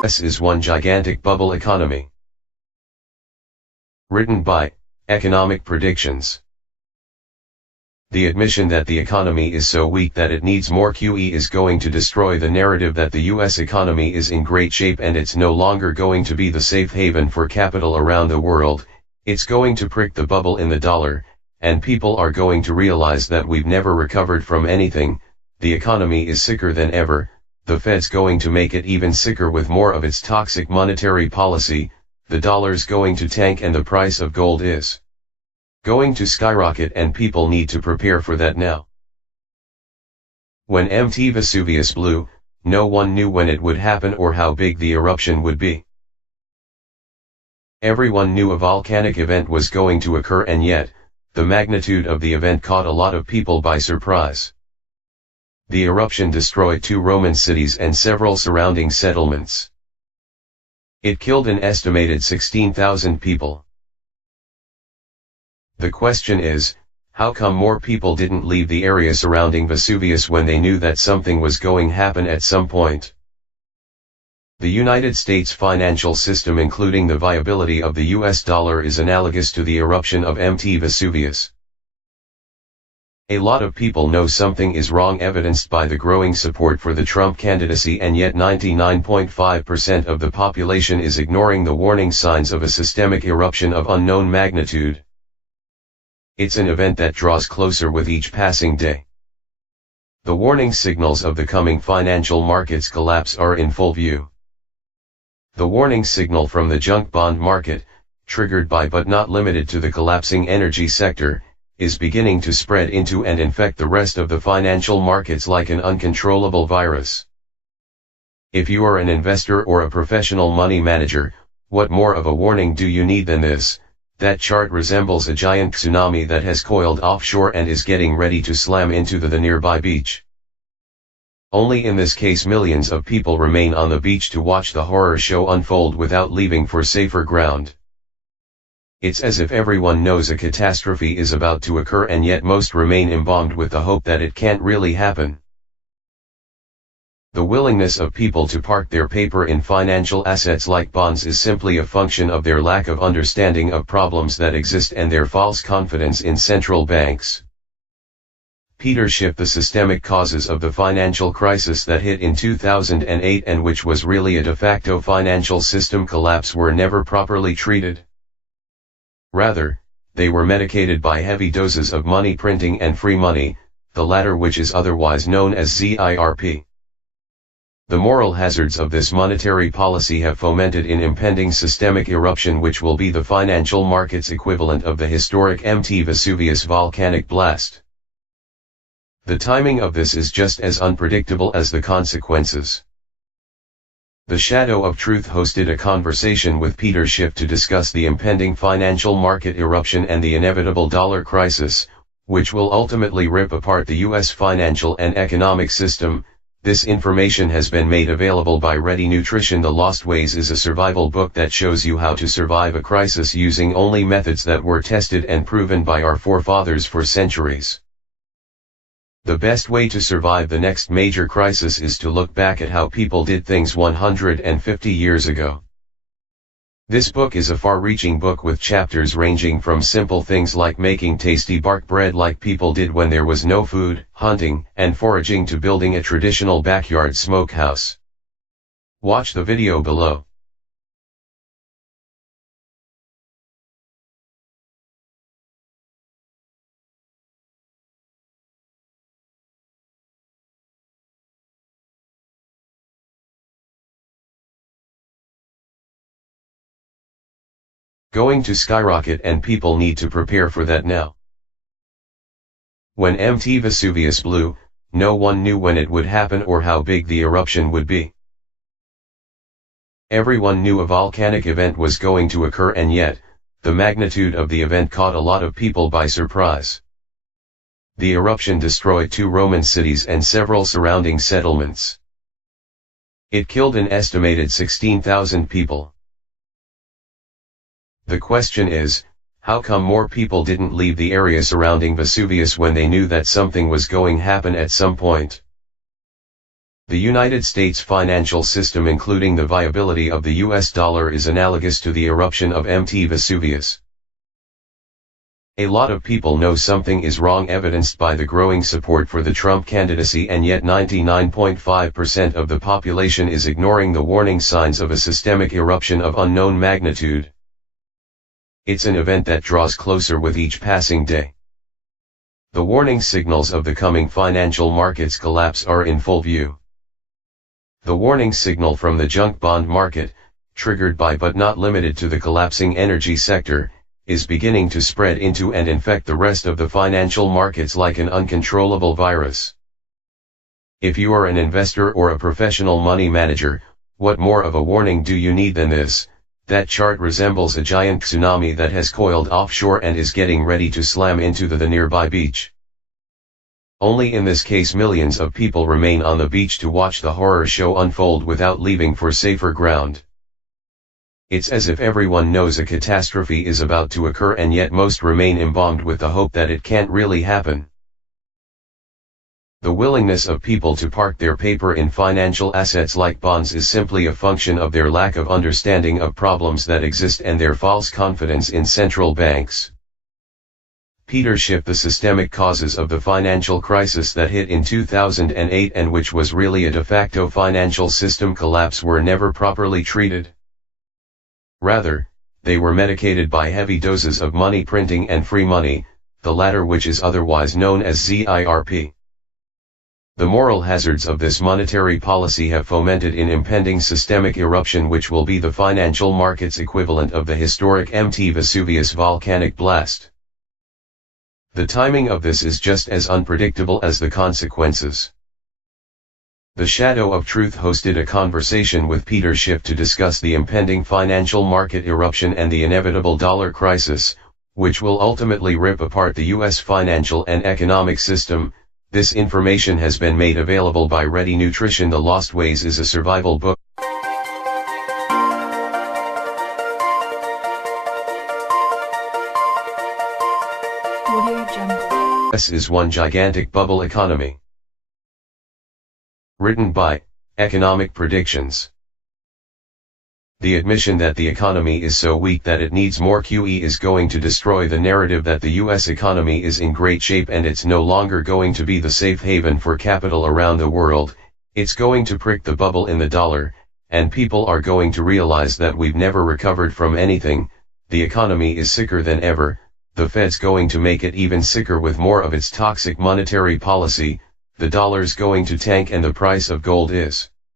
US is one gigantic bubble economy. Written by Economic Predictions. The admission that the economy is so weak that it needs more QE is going to destroy the narrative that the US economy is in great shape and it's no longer going to be the safe haven for capital around the world. It's going to prick the bubble in the dollar, and people are going to realize that we've never recovered from anything. The economy is sicker than ever. The Fed's going to make it even sicker with more of its toxic monetary policy. The dollar's going to tank and the price of gold is going to skyrocket, and people need to prepare for that now. When Mt. Vesuvius blew, no one knew when it would happen or how big the eruption would be. Everyone knew a volcanic event was going to occur, and yet, the magnitude of the event caught a lot of people by surprise. The eruption destroyed 2 Roman cities and several surrounding settlements. It killed an estimated 16,000 people. The question is, how come more people didn't leave the area surrounding Vesuvius when they knew that something was going to happen at some point? The United States financial system, including the viability of the US dollar, is analogous to the eruption of Mt. Vesuvius. A lot of people know something is wrong, evidenced by the growing support for the Trump candidacy, and yet 99.5% of the population is ignoring the warning signs of a systemic eruption of unknown magnitude. It's an event that draws closer with each passing day. The warning signals of the coming financial markets collapse are in full view. The warning signal from the junk bond market, triggered by but not limited to the collapsing energy sector, is beginning to spread into and infect the rest of the financial markets like an uncontrollable virus. If you are an investor or a professional money manager, what more of a warning do you need than this? That chart resembles a giant tsunami that has coiled offshore and is getting ready to slam into the nearby beach. Only in this case millions of people remain on the beach to watch the horror show unfold without leaving for safer ground. It's as if everyone knows a catastrophe is about to occur, and yet most remain embalmed with the hope that it can't really happen. The willingness of people to park their paper in financial assets like bonds is simply a function of their lack of understanding of problems that exist and their false confidence in central banks. Peter Schiff: The Systemic Causes of the Financial Crisis that hit in 2008 and which was really a de facto financial system collapse were never properly treated. Rather, they were medicated by heavy doses of money printing and free money, the latter which is otherwise known as ZIRP. The moral hazards of this monetary policy have fomented an impending systemic eruption which will be the financial markets equivalent of the historic Mt. Vesuvius volcanic blast. The timing of this is just as unpredictable as the consequences. The Shadow of Truth hosted a conversation with Peter Schiff to discuss the impending financial market eruption and the inevitable dollar crisis, which will ultimately rip apart the US financial and economic system. This information has been made available by Ready Nutrition. The Lost Ways is a survival book that shows you how to survive a crisis using only methods that were tested and proven by our forefathers for centuries. The best way to survive the next major crisis is to look back at how people did things 150 years ago. This book is a far-reaching book with chapters ranging from simple things like making tasty bark bread like people did when there was no food, hunting and foraging, to building a traditional backyard smokehouse. Watch the video below. Going to skyrocket, and people need to prepare for that now. When Mt. Vesuvius blew, no one knew when it would happen or how big the eruption would be. Everyone knew a volcanic event was going to occur, and yet, the magnitude of the event caught a lot of people by surprise. The eruption destroyed 2 Roman cities and several surrounding settlements. It killed an estimated 16,000 people. The question is, how come more people didn't leave the area surrounding Vesuvius when they knew that something was going to happen at some point? The United States financial system, including the viability of the US dollar, is analogous to the eruption of Mt. Vesuvius. A lot of people know something is wrong, evidenced by the growing support for the Trump candidacy, and yet 99.5% of the population is ignoring the warning signs of a systemic eruption of unknown magnitude. It's an event that draws closer with each passing day. The warning signals of the coming financial markets collapse are in full view. The warning signal from the junk bond market, triggered by but not limited to the collapsing energy sector, is beginning to spread into and infect the rest of the financial markets like an uncontrollable virus. If you are an investor or a professional money manager, what more of a warning do you need than this? That chart resembles a giant tsunami that has coiled offshore and is getting ready to slam into the nearby beach. Only in this case millions of people remain on the beach to watch the horror show unfold without leaving for safer ground. It's as if everyone knows a catastrophe is about to occur, and yet most remain embalmed with the hope that it can't really happen. The willingness of people to park their paper in financial assets like bonds is simply a function of their lack of understanding of problems that exist and their false confidence in central banks. Peter Schiff: The Systemic Causes of the Financial Crisis That Hit in 2008 and Which Was Really a De Facto Financial System Collapse, Were Never Properly Treated. Rather, they were medicated by heavy doses of money printing and free money, the latter which is otherwise known as ZIRP. The moral hazards of this monetary policy have fomented an impending systemic eruption which will be the financial market's equivalent of the historic Mt. Vesuvius volcanic blast. The timing of this is just as unpredictable as the consequences. The Shadow of Truth hosted a conversation with Peter Schiff to discuss the impending financial market eruption and the inevitable dollar crisis, which will ultimately rip apart the U.S. financial and economic system. This information has been made available by Ready Nutrition. The Lost Ways is a survival book. This is one gigantic bubble economy. Written by Economic Predictions. The admission that the economy is so weak that it needs more QE is going to destroy the narrative that the US economy is in great shape and it's no longer going to be the safe haven for capital around the world. It's going to prick the bubble in the dollar, and people are going to realize that we've never recovered from anything. The economy is sicker than ever. The Fed's going to make it even sicker with more of its toxic monetary policy. The dollar's going to tank and the price of gold is